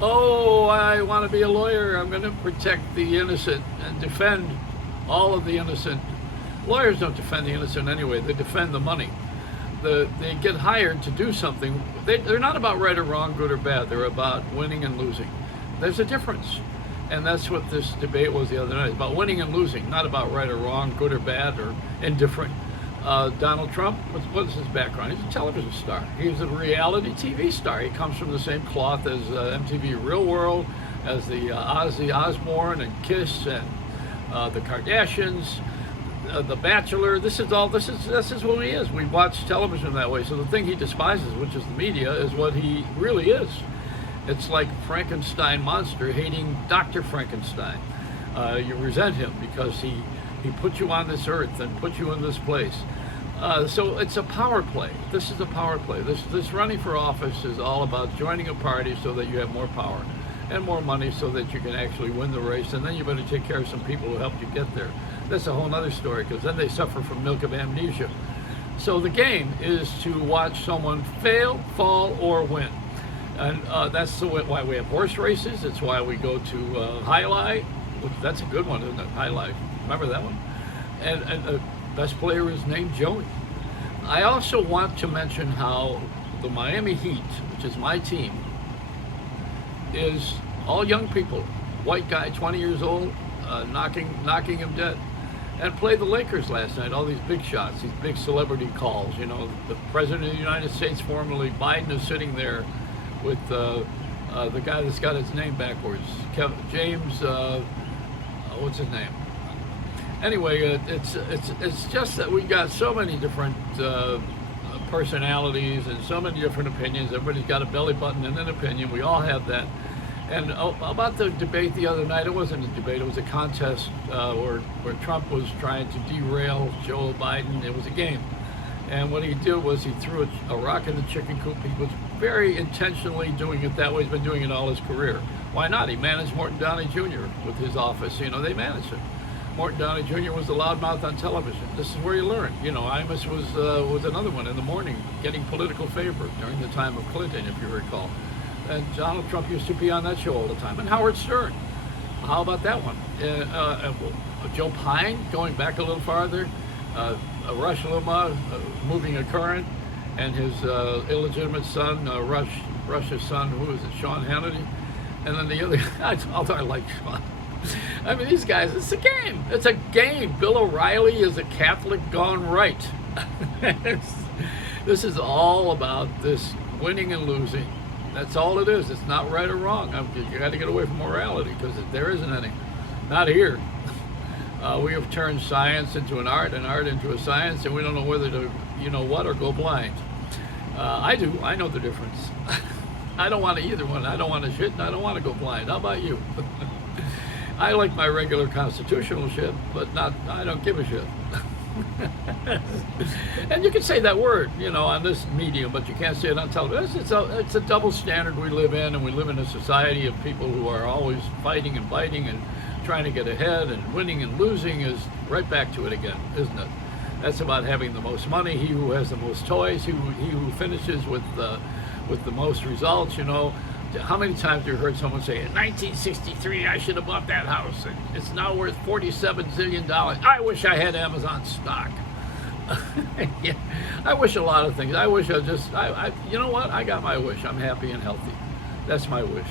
Oh, I want to be a lawyer. I'm going to protect the innocent and defend all of the innocent. Lawyers don't defend the innocent anyway. They defend the money. They get hired to do something. They're not about right or wrong, good or bad. They're about winning and losing. There's a difference. And that's what this debate was the other night. It's about winning and losing, not about right or wrong, good or bad, or indifferent. Donald Trump, what's his background? He's a television star. He's a reality TV star. He comes from the same cloth as MTV Real World, as the Ozzy Osbourne and Kiss and the Kardashians, The Bachelor. This is who he is. We watch television that way. So the thing he despises, which is the media, is what he really is. It's like Frankenstein monster hating Dr. Frankenstein. You resent him because he put you on this earth and put you in this place. So it's a power play. This is a power play. This running for office is all about joining a party so that you have more power and more money so that you can actually win the race. And then you better take care of some people who helped you get there. That's a whole other story, because then they suffer from milk of amnesia. So the game is to watch someone fail, fall, or win. And that's why we have horse races. It's why we go to High Life. That's a good one, isn't it? High Life. Remember that one? And the best player is named Joey. I also want to mention how the Miami Heat, which is my team, is all young people. White guy, 20 years old, knocking him dead. And played the Lakers last night, all these big shots, these big celebrity calls. You know, the President of the United States, formerly Biden, is sitting there with the guy that's got his name backwards, James, what's his name? Anyway, it's just that we got so many different personalities and so many different opinions. Everybody's got a belly button and an opinion. We all have that. And about the debate the other night, it wasn't a debate. It was a contest where Trump was trying to derail Joe Biden. It was a game. And what he did was he threw a rock in the chicken coop. He was very intentionally doing it that way. He's been doing it all his career. Why not? He managed Morton Downey Jr. with his office. You know, they managed it. Morton Downey Jr. was the loudmouth on television. This is where you learn. You know, Imus was another one in the morning, getting political favor during the time of Clinton, if you recall. And Donald Trump used to be on that show all the time. And Howard Stern. How about that one? Joe Pine, going back a little farther. Rush Limbaugh, moving a current, and his illegitimate son, Rush's son, who is it, Sean Hannity, and then the other guy, although I like Sean. I mean, these guys, it's a game. It's a game. Bill O'Reilly is a Catholic gone right. This is all about this winning and losing. That's all it is. It's not right or wrong. You got to get away from morality, because there isn't any. Not here. We have turned science into an art and art into a science, and we don't know whether to, or go blind. I do. I know the difference. I don't want to either one. I don't want to shit, and I don't want to go blind. How about you? I like my regular constitutional shit, but I don't give a shit. And you can say that word, on this medium, but you can't say it on television. It's a double standard we live in, and we live in a society of people who are always fighting and biting and trying to get ahead, and winning and losing is right back to it again, isn't it? That's about having the most money, he who has the most toys, he who finishes with the most results. How many times have you heard someone say, in 1963 I should have bought that house, and it's now worth $47 zillion. I wish I had Amazon stock. Yeah, I wish a lot of things. I wish you know what? I got my wish. I'm happy and healthy. That's my wish.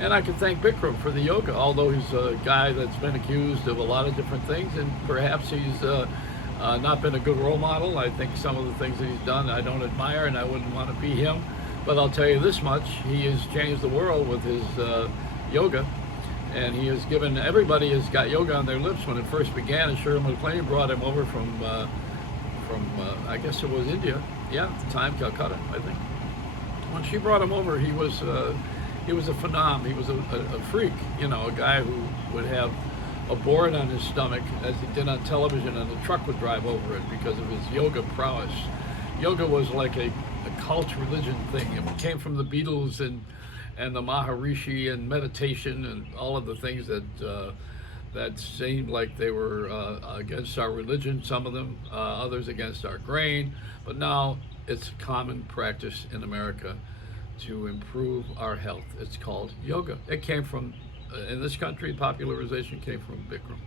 And I can thank Bikram for the yoga, although he's a guy that's been accused of a lot of different things, and perhaps he's not been a good role model. I think some of the things that he's done I don't admire, and I wouldn't want to be him. But I'll tell you this much, he has changed the world with his yoga, and he has given, everybody has got yoga on their lips when it first began, and Shirley MacLaine brought him over from I guess it was India, at the time, Calcutta, I think. When she brought him over, he was a phenom. He was a freak, a guy who would have a board on his stomach, as he did on television, and the truck would drive over it because of his yoga prowess. Yoga was like a cult religion thing. It came from the Beatles and the Maharishi and meditation and all of the things that seemed like they were against our religion, some of them, others against our grain. But now it's common practice in America to improve our health. It's called yoga. It came from, in this country, popularization came from Bikram.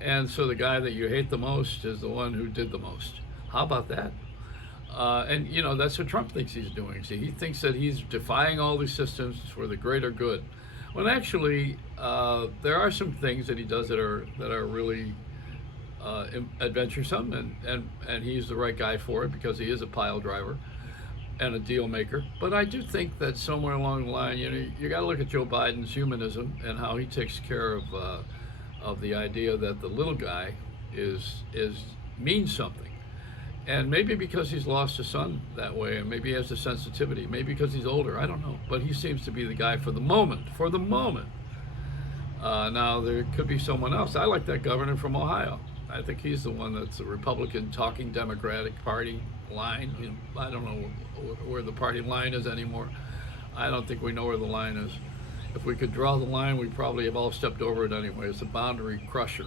And so the guy that you hate the most is the one who did the most. How about that? And you know, that's what Trump thinks he's doing. See, he thinks that he's defying all these systems for the greater good. When actually, there are some things that he does that are really adventuresome, and he's the right guy for it because he is a pile driver and a deal maker. But I do think that somewhere along the line, you know, you got to look at Joe Biden's humanism and how he takes care of the idea that the little guy is means something. And maybe because he's lost a son that way, and maybe he has a sensitivity, maybe because he's older, I don't know. But he seems to be the guy for the moment. For the moment. Now, there could be someone else. I like that governor from Ohio. I think he's the one that's a Republican talking Democratic Party line. You know, I don't know where the party line is anymore. I don't think we know where the line is. If we could draw the line, we probably have all stepped over it anyway. It's a boundary crusher.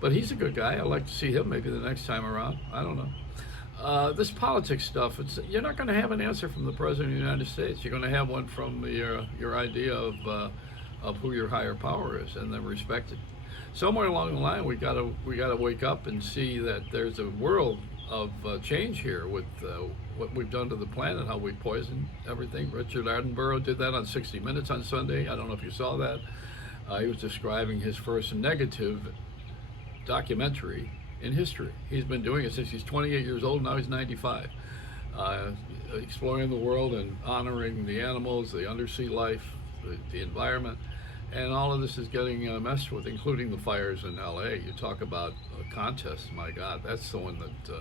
But he's a good guy. I'd like to see him maybe the next time around. I don't know. This politics stuff, you're not going to have an answer from the President of the United States. You're going to have one from your idea of who your higher power is, and then respect it. Somewhere along the line, we got to wake up and see that there's a world of change here with what we've done to the planet, how we poisoned everything. Richard Attenborough did that on 60 Minutes on Sunday. I don't know if you saw that. He was describing his first negative documentary in history. He's been doing it since he's 28 years old. Now he's 95. Exploring the world and honoring the animals, the undersea life, the environment. And all of this is getting messed with, including the fires in LA. You talk about a contest, my God, that's the one that,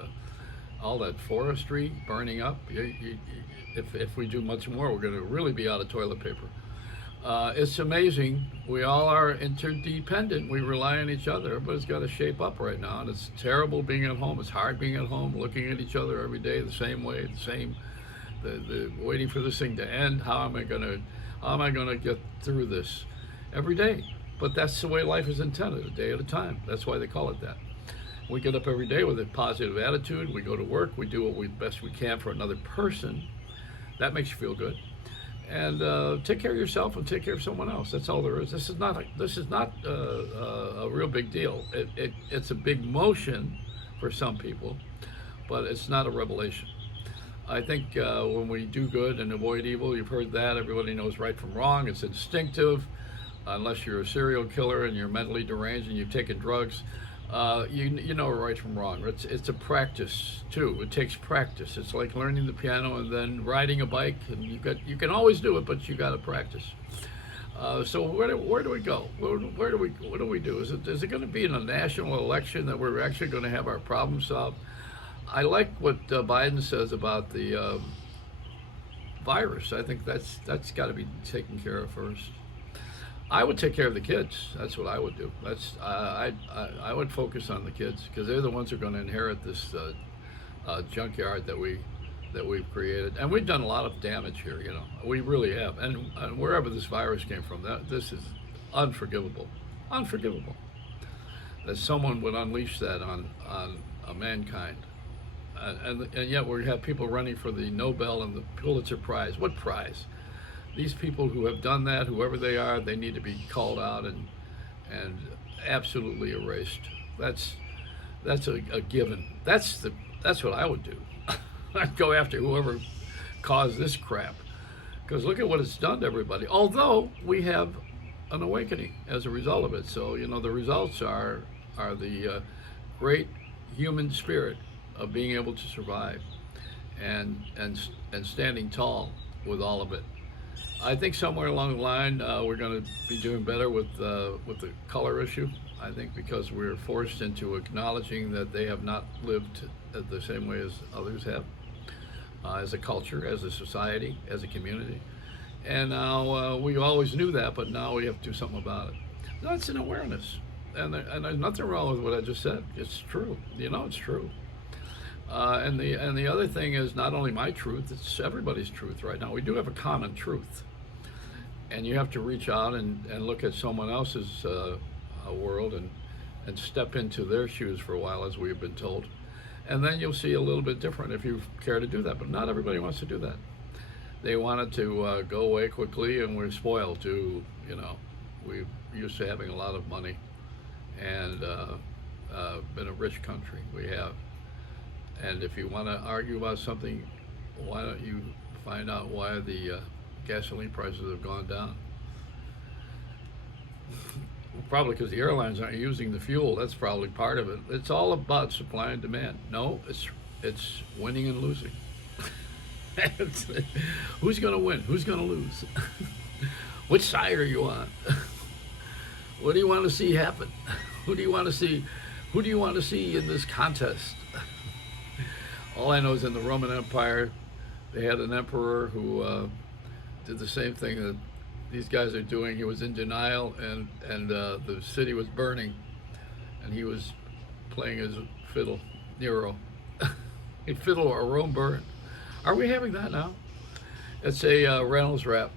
all that forestry burning up. If we do much more, we're going to really be out of toilet paper. It's amazing. We all are interdependent. We rely on each other, but it's got to shape up right now. And it's terrible being at home. It's hard being at home, looking at each other every day the same way, the waiting for this thing to end. How am I going to get through this? Every day. But that's the way life is intended, a day at a time. That's why they call it that. We get up every day with a positive attitude. We go to work. We do what we best we can for another person. That makes you feel good. And take care of yourself and take care of someone else. That's all there is. This is not a real big deal. It's a big motion for some people, but it's not a revelation. I think when we do good and avoid evil, you've heard that. Everybody knows right from wrong. It's instinctive. Unless you're a serial killer and you're mentally deranged and you've taken drugs, you know right from wrong. It's a practice too. It takes practice. It's like learning the piano and then riding a bike. And you can always do it, but you got to practice. So where do we go? What do we do? Is it going to be in a national election that we're actually going to have our problem solved? I like what Biden says about the virus. I think that's got to be taken care of first. I would take care of the kids. That's what I would do. I would focus on the kids because they're the ones who are going to inherit this junkyard that we've created, and we've done a lot of damage here. You know, we really have. And wherever this virus came from, this is unforgivable, unforgivable. That someone would unleash that on mankind, and yet we have people running for the Nobel and the Pulitzer Prize. What prize? These people who have done that, whoever they are, they need to be called out and absolutely erased. That's a given. That's what I would do. I'd go after whoever caused this crap, because look at what it's done to everybody. Although we have an awakening as a result of it. So you know the results are the great human spirit of being able to survive and standing tall with all of it. I think somewhere along the line we're going to be doing better with the color issue. I think because we're forced into acknowledging that they have not lived the same way as others have, as a culture, as a society, as a community. And now we always knew that, but now we have to do something about it. That's an awareness, and there's nothing wrong with what I just said. It's true. You know, it's true. And the other thing is not only my truth, it's everybody's truth right now. We do have a common truth. And you have to reach out and look at someone else's world and step into their shoes for a while, as we've been told. And then you'll see a little bit different if you care to do that. But not everybody wants to do that. They wanted to go away quickly, and we're spoiled to, you know, we're used to having a lot of money and been a rich country. We have. And if you want to argue about something, why don't you find out why the gasoline prices have gone down? Probably because the airlines aren't using the fuel. That's probably part of it. It's all about supply and demand. No, it's winning and losing. Who's going to win? Who's going to lose? Which side are you on? What do you want to see happen? Who do you want to see? Who do you want to see in this contest? All I know is in the Roman Empire, they had an emperor who did the same thing that these guys are doing. He was in denial, and the city was burning, and he was playing his fiddle. Nero, a fiddle or Rome burn. Are we having that now? It's a Reynolds wrap.